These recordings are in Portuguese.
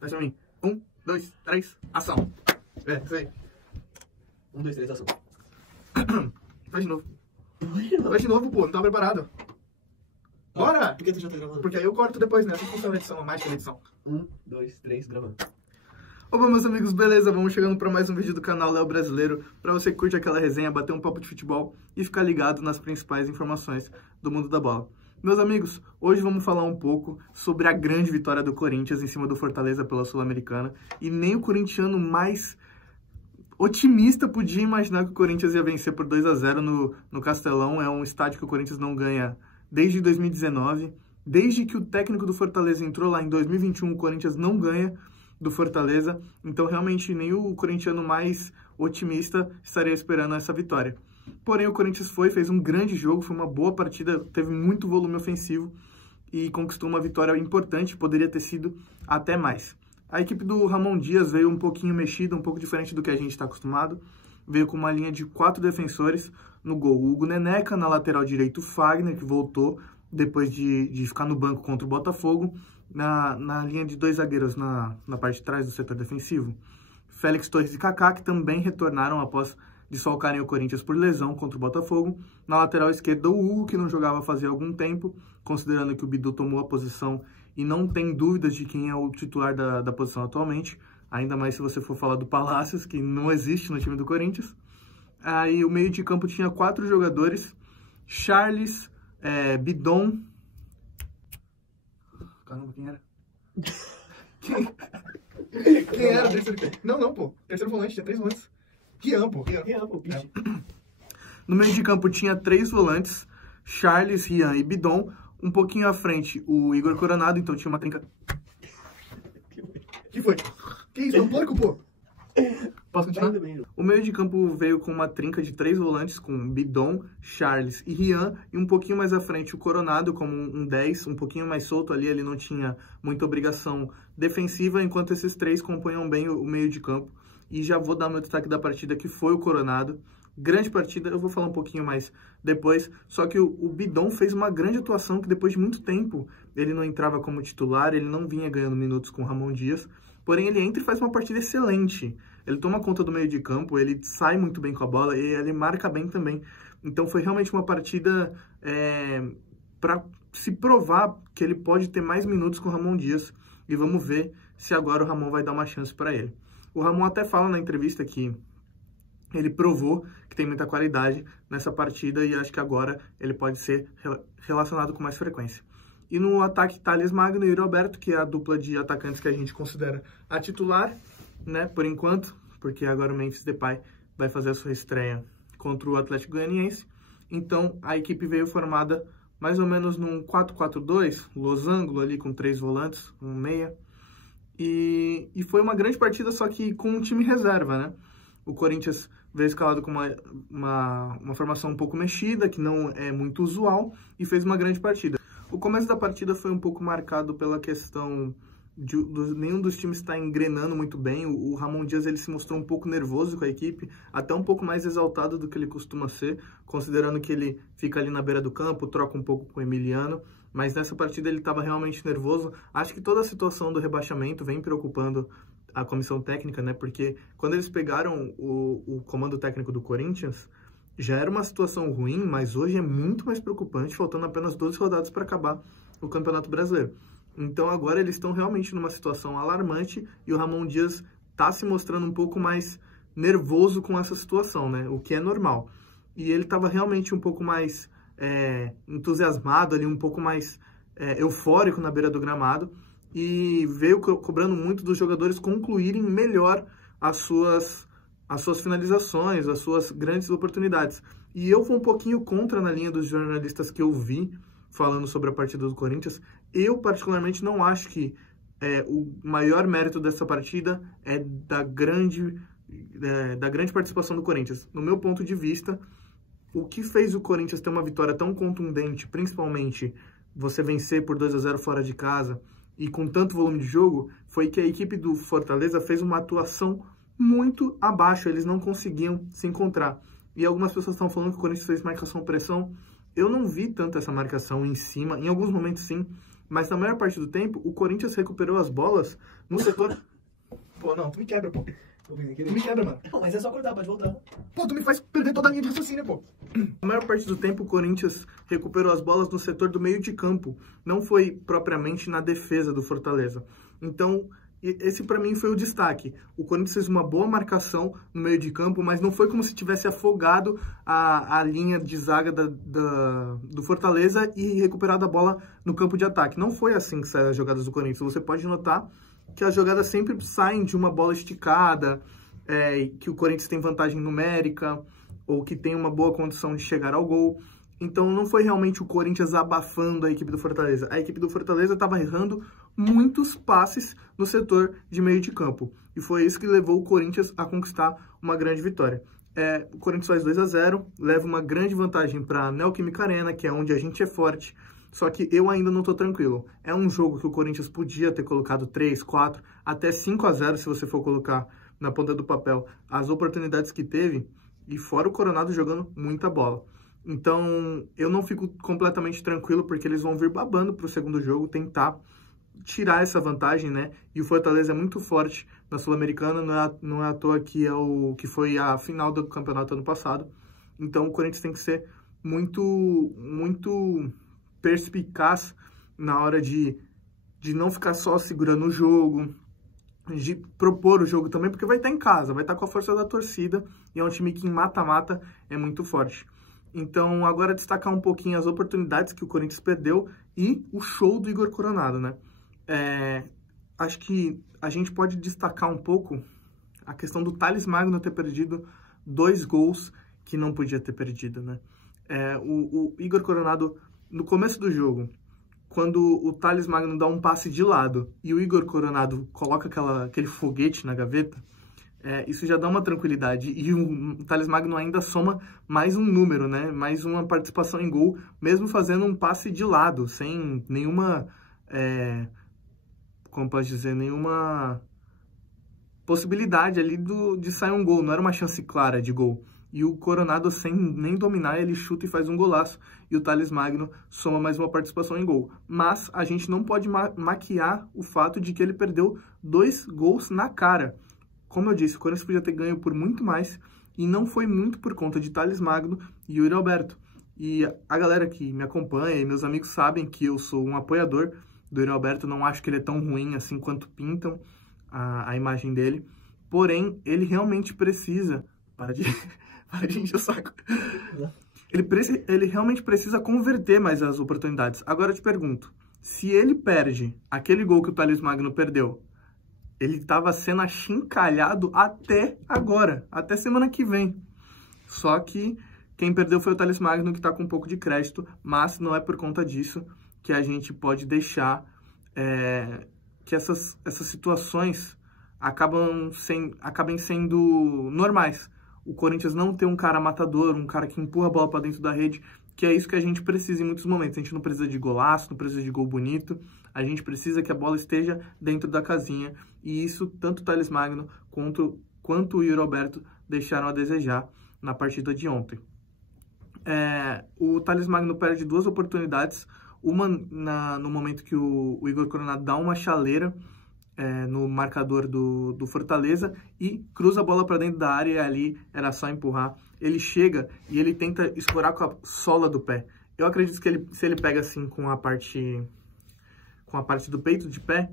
Faz pra mim. 1, 2, 3, ação. É, isso aí. 1, 2, 3, ação. Faz de novo. Faz de novo, pô. Não tava preparado. Bora! Por que tu já tá gravando? Porque aí eu corto depois, né? Assim funciona a edição, a mágica da edição. 1, 2, 3, gravando. Opa, meus amigos, beleza? Vamos chegando para mais um vídeo do canal Léo Brasileiro. Para você que curte aquela resenha, bater um papo de futebol e ficar ligado nas principais informações do mundo da bola. Meus amigos, hoje vamos falar um pouco sobre a grande vitória do Corinthians em cima do Fortaleza pela Sul-Americana. E nem o corintiano mais otimista podia imaginar que o Corinthians ia vencer por 2-0 no Castelão. É um estádio que o Corinthians não ganha desde 2019. Desde que o técnico do Fortaleza entrou lá em 2021, o Corinthians não ganha do Fortaleza, então realmente nem o corintiano mais otimista estaria esperando essa vitória. Porém, o Corinthians fez um grande jogo, foi uma boa partida, teve muito volume ofensivo e conquistou uma vitória importante, poderia ter sido até mais. A equipe do Ramon Dias veio um pouquinho mexida, um pouco diferente do que a gente está acostumado, veio com uma linha de 4 defensores no gol. O Hugo Neneca, na lateral direito, o Fagner, que voltou depois de ficar no banco contra o Botafogo, na linha de 2 zagueiros na parte de trás do setor defensivo. Félix Torres e Kaká, que também retornaram após desfalcarem o Corinthians por lesão contra o Botafogo. Na lateral esquerda, o Hugo, que não jogava fazia algum tempo, considerando que o Bidu tomou a posição e não tem dúvidas de quem é o titular da posição atualmente, ainda mais se você for falar do Palácios, que não existe no time do Corinthians. Aí o meio de campo tinha 4 jogadores: Charles, Bidon. Caramba, quem era? Quem era o terceiro? Não, pô. Terceiro volante, tinha 3 volantes. Rian, pô. bicho. No meio de campo tinha 3 volantes: Charles, Rian e Bidon. Um pouquinho à frente, o Igor Coronado, então tinha uma trinca. Que foi? Que isso? É um porco, pô? Posso continuar? O meio de campo veio com uma trinca de 3 volantes, com Bidon, Charles e Rian, e um pouquinho mais à frente o Coronado como um 10, um pouquinho mais solto ali, ele não tinha muita obrigação defensiva, enquanto esses 3 compunham bem o meio de campo. E já vou dar meu destaque da partida, que foi o Coronado. Grande partida, eu vou falar um pouquinho mais depois, só que o Bidon fez uma grande atuação, que depois de muito tempo ele não entrava como titular, ele não vinha ganhando minutos com o Ramon Dias, porém ele entra e faz uma partida excelente. Ele toma conta do meio de campo, ele sai muito bem com a bola e ele marca bem também. Então foi realmente uma partida para se provar que ele pode ter mais minutos com o Ramon Dias, e vamos ver se agora o Ramon vai dar uma chance para ele. O Ramon até fala na entrevista que ele provou que tem muita qualidade nessa partida e acho que agora ele pode ser relacionado com mais frequência. E no ataque, Thales Magno e Roberto, que é a dupla de atacantes que a gente considera a titular, né, por enquanto, porque agora o Memphis Depay vai fazer a sua estreia contra o Atlético Goianiense. Então, a equipe veio formada mais ou menos num 4-4-2, losango ali com 3 volantes, um meia. E foi uma grande partida, só que com um time reserva, né? O Corinthians veio escalado com uma formação um pouco mexida, que não é muito usual, e fez uma grande partida. O começo da partida foi um pouco marcado pela questão de nenhum dos times estar engrenando muito bem. O Ramon Dias ele se mostrou um pouco nervoso com a equipe, até um pouco mais exaltado do que ele costuma ser, considerando que ele fica ali na beira do campo, troca um pouco com o Emiliano, mas nessa partida ele estava realmente nervoso. Acho que toda a situação do rebaixamento vem preocupando a comissão técnica, né? Porque quando eles pegaram o comando técnico do Corinthians, já era uma situação ruim, mas hoje é muito mais preocupante, faltando apenas 12 rodadas para acabar o Campeonato Brasileiro. Então agora eles estão realmente numa situação alarmante e o Ramon Dias está se mostrando um pouco mais nervoso com essa situação, né? O que é normal. E ele estava realmente um pouco mais entusiasmado ali, um pouco mais eufórico na beira do gramado e veio cobrando muito dos jogadores concluírem melhor as suas finalizações, as suas grandes oportunidades. E eu vou um pouquinho contra na linha dos jornalistas que eu vi falando sobre a partida do Corinthians. Eu, particularmente, não acho que o maior mérito dessa partida é da grande participação do Corinthians. No meu ponto de vista, o que fez o Corinthians ter uma vitória tão contundente, principalmente você vencer por 2-0 fora de casa e com tanto volume de jogo, foi que a equipe do Fortaleza fez uma atuação muito abaixo, eles não conseguiam se encontrar. E algumas pessoas estão falando que o Corinthians fez marcação-pressão. Eu não vi tanto essa marcação em cima, em alguns momentos sim, Mas na maior parte do tempo, o Corinthians recuperou as bolas no setor... Pô, não, tu me quebra, pô. Tu me quebra, mano. Pô, mas é só cortar, pode voltar. Pô, tu me faz perder toda a linha de raciocínio, pô. Na maior parte do tempo, o Corinthians recuperou as bolas no setor do meio de campo. Não foi propriamente na defesa do Fortaleza. Então, esse pra mim foi o destaque. O Corinthians fez uma boa marcação no meio de campo, mas não foi como se tivesse afogado a linha de zaga do Fortaleza e recuperado a bola no campo de ataque. Não foi assim que saem as jogadas do Corinthians. Você pode notar que as jogadas sempre saem de uma bola esticada, que o Corinthians tem vantagem numérica, ou que tem uma boa condição de chegar ao gol. Então não foi realmente o Corinthians abafando a equipe do Fortaleza. A equipe do Fortaleza estava errando muitos passes no setor de meio de campo. E foi isso que levou o Corinthians a conquistar uma grande vitória. O Corinthians faz 2-0, leva uma grande vantagem para a Neoquímica Arena, que é onde a gente é forte. Só que eu ainda não tô tranquilo. É um jogo que o Corinthians podia ter colocado 3, 4, até 5-0 se você for colocar na ponta do papel as oportunidades que teve, e fora o Coronado jogando muita bola. Então, eu não fico completamente tranquilo, porque eles vão vir babando pro segundo jogo, tentar tirar essa vantagem, né? E o Fortaleza é muito forte na Sul-Americana, não é à toa que foi a final do campeonato ano passado. Então, o Corinthians tem que ser muito perspicaz na hora de não ficar só segurando o jogo, de propor o jogo também, porque vai estar em casa, vai estar com a força da torcida, e é um time que em mata-mata é muito forte. Então, agora destacar um pouquinho as oportunidades que o Corinthians perdeu e o show do Igor Coronado, né? Acho que a gente pode destacar um pouco a questão do Thales Magno ter perdido 2 gols que não podia ter perdido, né? O Igor Coronado, no começo do jogo, quando o Thales Magno dá um passe de lado e o Igor Coronado coloca aquele foguete na gaveta, isso já dá uma tranquilidade. E o Thales Magno ainda soma mais um número, né? Mais uma participação em gol, mesmo fazendo um passe de lado, sem nenhuma, como posso dizer, nenhuma possibilidade ali de sair um gol. Não era uma chance clara de gol. E o Coronado, sem nem dominar, ele chuta e faz um golaço. E o Thales Magno soma mais uma participação em gol. Mas a gente não pode maquiar o fato de que ele perdeu 2 gols na cara. Como eu disse, o Corinthians podia ter ganho por muito mais. E não foi muito por conta de Thales Magno e Yuri Alberto. E a galera que me acompanha e meus amigos sabem que eu sou um apoiador do Yuri Alberto. Não acho que ele é tão ruim assim quanto pintam a imagem dele. Porém, ele realmente precisa... Para de encher o saco. Ele realmente precisa converter mais as oportunidades. Agora eu te pergunto, se ele perde aquele gol que o Thales Magno perdeu, ele estava sendo achincalhado até agora, até semana que vem. Só que quem perdeu foi o Thales Magno, que está com um pouco de crédito, mas não é por conta disso que a gente pode deixar que essas situações acabem sendo normais. O Corinthians não ter um cara matador, um cara que empurra a bola para dentro da rede, que é isso que a gente precisa em muitos momentos. A gente não precisa de golaço, não precisa de gol bonito, a gente precisa que a bola esteja dentro da casinha, e isso tanto o Thales Magno quanto o Yuri Alberto deixaram a desejar na partida de ontem. O Thales Magno perde 2 oportunidades, uma no momento que o Igor Coronado dá uma chaleira no marcador do Fortaleza e cruza a bola para dentro da área, e ali era só empurrar. Ele chega e ele tenta escorar com a sola do pé. Eu acredito que se ele pega assim com a parte do peito de pé,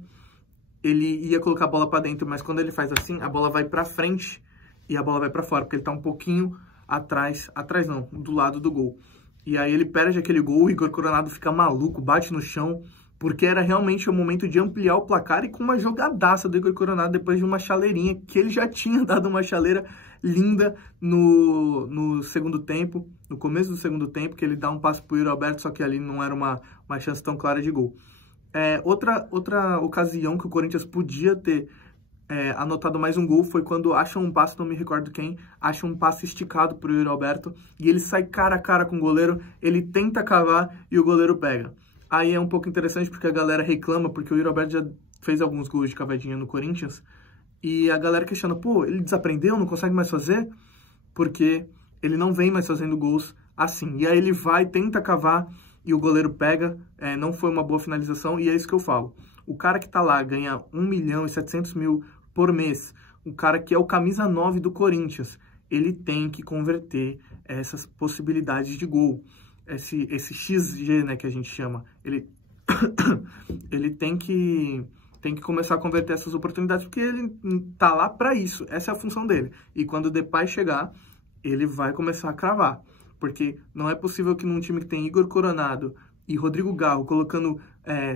ele ia colocar a bola para dentro, mas quando ele faz assim, a bola vai para frente e a bola vai para fora, porque ele tá um pouquinho atrás não, do lado do gol. E aí ele perde aquele gol, o Igor Coronado fica maluco, bate no chão, porque era realmente o momento de ampliar o placar, e com uma jogadaça do Igor Coronado depois de uma chaleirinha, que ele já tinha dado uma chaleira linda no segundo tempo, no começo do segundo tempo, que ele dá um passe pro Yuri Alberto, só que ali não era uma chance tão clara de gol. Outra ocasião que o Corinthians podia ter anotado mais um gol foi quando acha um passe, não me recordo quem, acha um passe esticado pro Yuri Alberto, e ele sai cara a cara com o goleiro, ele tenta cavar e o goleiro pega. Aí é um pouco interessante porque a galera reclama, porque o Yuri Alberto já fez alguns gols de cavadinha no Corinthians, e a galera questiona, pô, ele desaprendeu, não consegue mais fazer? Porque ele não vem mais fazendo gols assim. E aí ele vai, tenta cavar, e o goleiro pega, não foi uma boa finalização, e é isso que eu falo. O cara que tá lá ganha 1.700.000 por mês, o cara que é o camisa 9 do Corinthians, ele tem que converter essas possibilidades de gol, esse XG, né, que a gente chama, ele tem que começar a converter essas oportunidades, porque ele tá lá para isso, essa é a função dele. E quando o Depay chegar, ele vai começar a cravar, porque não é possível que num time que tem Igor Coronado e Rodrigo Garro colocando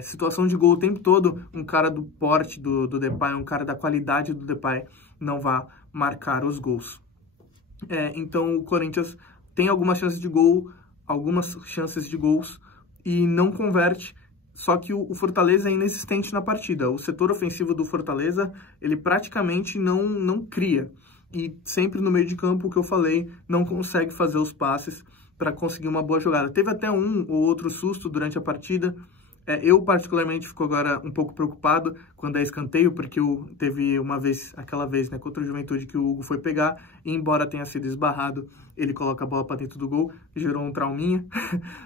situação de gol o tempo todo, um cara do porte do Depay, um cara da qualidade do Depay, não vá marcar os gols. Então o Corinthians tem algumas chances de gols e não converte. Só que o Fortaleza é inexistente na partida. O setor ofensivo do Fortaleza, ele praticamente não cria. E sempre no meio de campo, o que eu falei, não consegue fazer os passes para conseguir uma boa jogada. Teve até um ou outro susto durante a partida. Eu, particularmente, fico agora um pouco preocupado quando é escanteio, porque teve aquela vez, né, contra o Juventude, que o Hugo foi pegar, e embora tenha sido esbarrado, ele coloca a bola para dentro do gol, gerou um trauminha,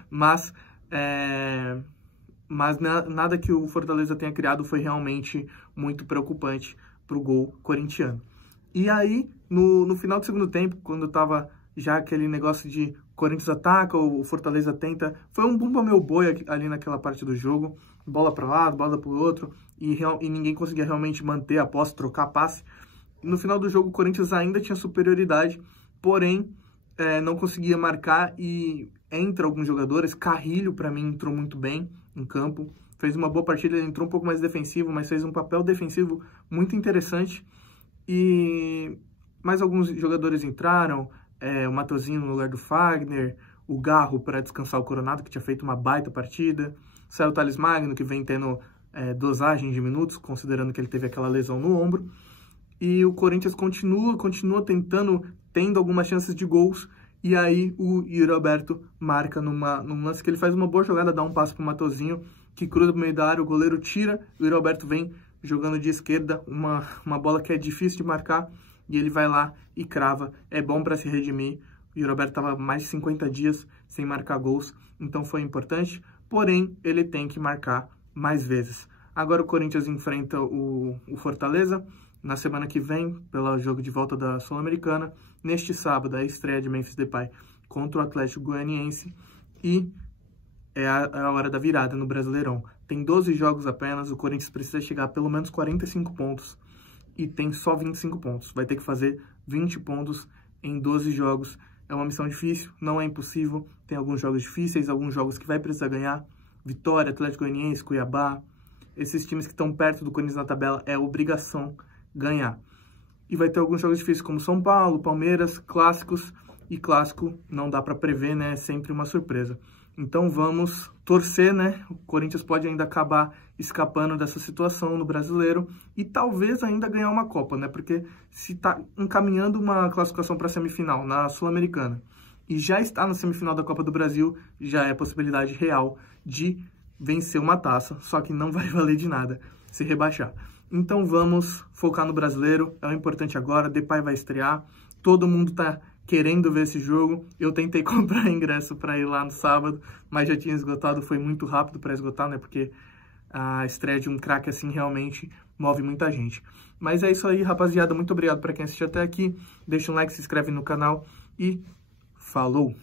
mas nada que o Fortaleza tenha criado foi realmente muito preocupante para o gol corintiano. E aí, no final do segundo tempo, quando tava já aquele negócio de Corinthians ataca, o Fortaleza tenta, foi um bumba meu boi ali naquela parte do jogo, bola para um lado, bola para o outro, e ninguém conseguia realmente manter a posse, trocar passe. No final do jogo, o Corinthians ainda tinha superioridade, porém, não conseguia marcar, e entre alguns jogadores, Carrilho, para mim, entrou muito bem em campo, fez uma boa partida, ele entrou um pouco mais defensivo, mas fez um papel defensivo muito interessante, e mais alguns jogadores entraram, o Matosinho no lugar do Fagner, o Garro para descansar o Coronado, que tinha feito uma baita partida, saiu o Thales Magno, que vem tendo dosagem de minutos, considerando que ele teve aquela lesão no ombro, e o Corinthians continua tendo algumas chances de gols, e aí o Yuri Alberto marca num lance que ele faz uma boa jogada, dá um passe pro Matosinho, que cruza pro meio da área, o goleiro tira, o Yuri Alberto vem jogando de esquerda, uma bola que é difícil de marcar, e ele vai lá e crava. É bom para se redimir. O Yuri Alberto estava mais de 50 dias sem marcar gols, então foi importante, porém ele tem que marcar mais vezes. Agora o Corinthians enfrenta o Fortaleza na semana que vem, pelo jogo de volta da Sul-Americana. Neste sábado, a estreia de Memphis Depay contra o Atlético Goianiense, e é a hora da virada no Brasileirão. Tem 12 jogos apenas, o Corinthians precisa chegar a pelo menos 45 pontos e tem só 25 pontos. Vai ter que fazer 20 pontos em 12 jogos. É uma missão difícil, não é impossível. Tem alguns jogos difíceis, alguns jogos que vai precisar ganhar. Vitória, Atlético Goianiense, Cuiabá. Esses times que estão perto do Corinthians na tabela é obrigação ganhar. E vai ter alguns jogos difíceis como São Paulo, Palmeiras, clássicos. E clássico não dá para prever, né? É sempre uma surpresa. Então vamos torcer, né? O Corinthians pode ainda acabar escapando dessa situação no Brasileiro e talvez ainda ganhar uma Copa, né? Porque se tá encaminhando uma classificação para a semifinal na Sul-Americana e já está na semifinal da Copa do Brasil, já é possibilidade real de vencer uma taça, só que não vai valer de nada se rebaixar. Então vamos focar no Brasileiro, é o importante agora. Depay vai estrear, todo mundo tá querendo ver esse jogo. Eu tentei comprar ingresso para ir lá no sábado, mas já tinha esgotado, foi muito rápido para esgotar, né? Porque a estreia de um craque assim realmente move muita gente. Mas é isso aí, rapaziada. Muito obrigado para quem assistiu até aqui. Deixa um like, se inscreve no canal e falou!